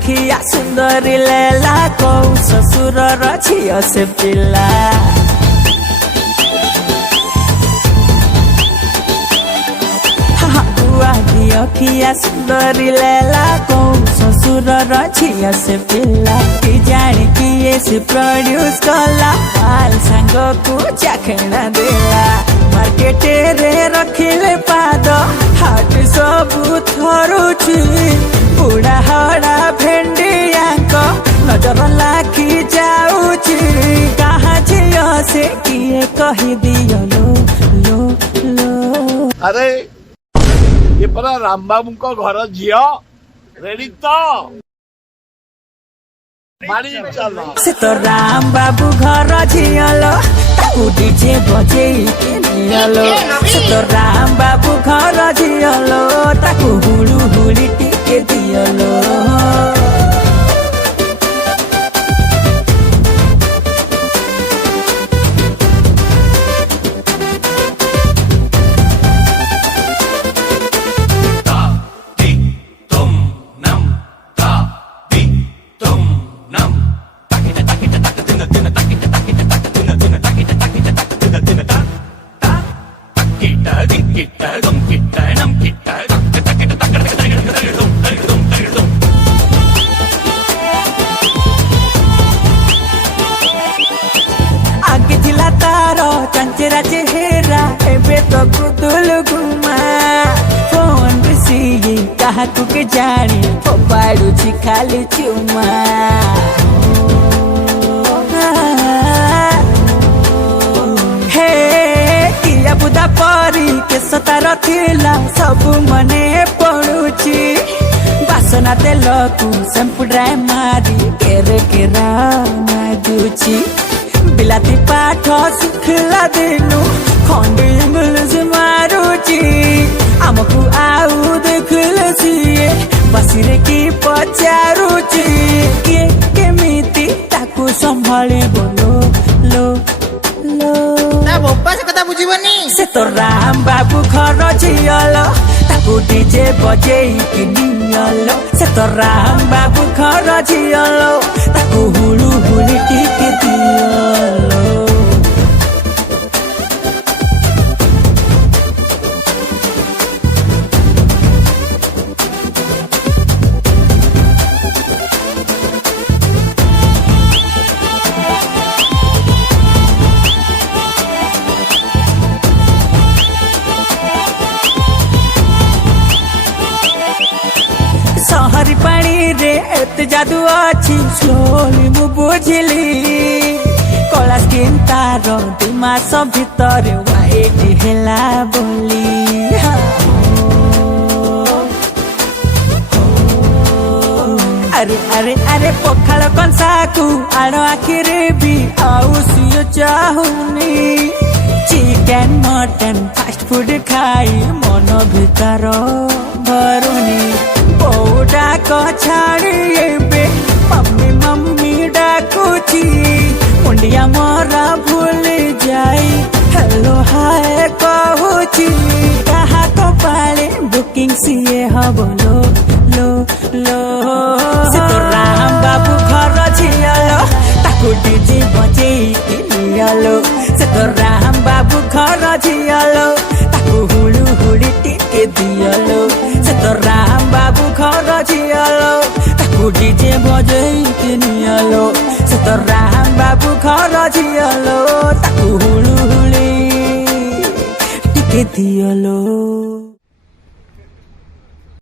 अखिया सुंदरी लेला कौ ससुर रझियो से पिला अखिया सुंदरी लेला कौ ससुर रझियो से पिला कि जानी किए से प्रोड्यूस कला बाल सांग को चाखना देला मार्केट रे रखिले पाद हाट सबू थरुची बुढ़ा हड़ा भेंडियांक नजर लाखी जाऊची कहा झियो से किए कही दियो लो लो अरे ये परा राम बाबू को घर झियो रेडी तो मारी चलो से तो राम बाबू घर झियलो ताकू डीजे बजेई के नियलो से तो राम बाबू घर झियलो ताकू हुलु हुली टिके दियलो आगे थिला तारो चंचेरा चेहरा एबे तो कुदुल घुमा फोन रिसीवी कहा तू के जानी फोपाड़ू छी खाली चुमा हे किया बुदा परी के सतार थिला सब मने पड़ुची बासना तेलकू शैम्पू ड्राई मारी केरा मादुची बिलाती पाठ शिखला दिनु खंड इंग्लिश मारुची आमको आउ देखले सीए बसिरे की पचारुची के केमिति ताकू संभाली बोलो लो लो ना बोपा से कथा बुझिबनी से तो राम बाबू घर झियलो ताकू डीजे बजेई कि नियलो से तो राम बाबू घर झियलो ताकू हुलु हुली टिके दियलो सहरी पानी रे एत जादू अच्छी स्लोली मु बुझिली कला स्किन तार दिमास भीतर वाइट हेला बोली अरे अरे अरे पखाल कंसाकू आड़ आखिरे भी आउ सियो चाहुनी चिकन मटन फास्ट फूड खाई मन भीतर भरुनी बौडा को छाड़िए बे मम्मी मम्मी डाकुची मुंडिया मोरा भूल जाई हेलो हाय कहूची कहा को पाले बुकिंग सिए हबो लो लो लो से तो राम बाबू घर झियलो ताकू डीजे बजेई के नियलो से तो राम बाबू घर झियलो ताकू हुलु हुली टिके दियलो से तो राम बाबू घर झियलो ताकू डीजे बजेई के नियलो से तो राम बाबू घर झियलो ताकू हुलु हुली टिके दियलो।